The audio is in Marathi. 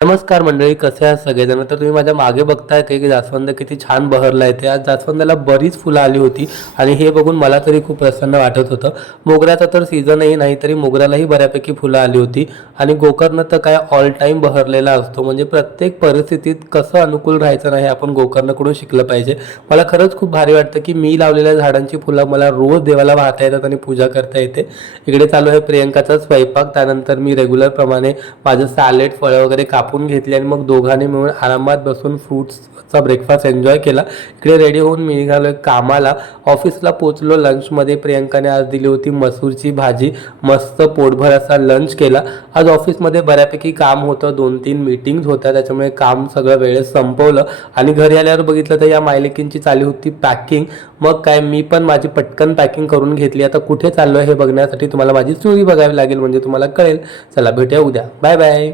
नमस्कार मंडळी, कसे आहात सगळेजण. तर तुम्ही माझ्या मागे बघताय की जास्वंद किती छान बहरला आहे. ते आज जास्वंदाला बरीच फुलं आली होती आणि हे बघून मला तरी खूप प्रसन्न वाटत होतं. मोगऱ्याचा तर सीझनही नाही तरी मोगऱ्यालाही बऱ्यापैकी फुलं आली होती आणि गोकर्ण तर काय ऑल टाईम बहरलेला असतो. म्हणजे प्रत्येक परिस्थितीत कसं अनुकूल राहायचं नाही आपण गोकर्णकडून शिकलं पाहिजे. मला खरंच खूप भारी वाटतं की मी लावलेल्या झाडांची फुलं मला रोज देवाला वाहता येतात आणि पूजा करता येते. इकडे चालू आहे प्रियंकाचा स्वयंपाक. त्यानंतर मी रेग्युलर प्रमाणे माझं सॅलेड फळं वगैरे कापून घेतली आणि मग दोघांनी मिळून आरामात बसून फ्रूट्सचा ब्रेकफास्ट एन्जॉय केला. इकडे रेडी होऊन मी निघालो कामाला. ऑफिसला पोचलो. लंचमध्ये प्रियंकाने आज दिली होती मसूरची भाजी. मस्त पोटभर असा लंच केला. आज ऑफिसमध्ये बऱ्यापैकी काम होतं, 2-3 मीटिंग्स होत्या, त्याच्यामुळे काम सगळं वेळेत संपवलं आणि घरी आल्यावर बघितलं तर या मायलेकींची चालू होती पॅकिंग. मग काय मी पण माझी पटकन पॅकिंग करून घेतली. आता कुठे चाललो हे बघण्यासाठी तुम्हाला माझी स्टोरी बघावी लागेल, म्हणजे तुम्हाला कळेल. चला भेटूया उद्या. Bye bye.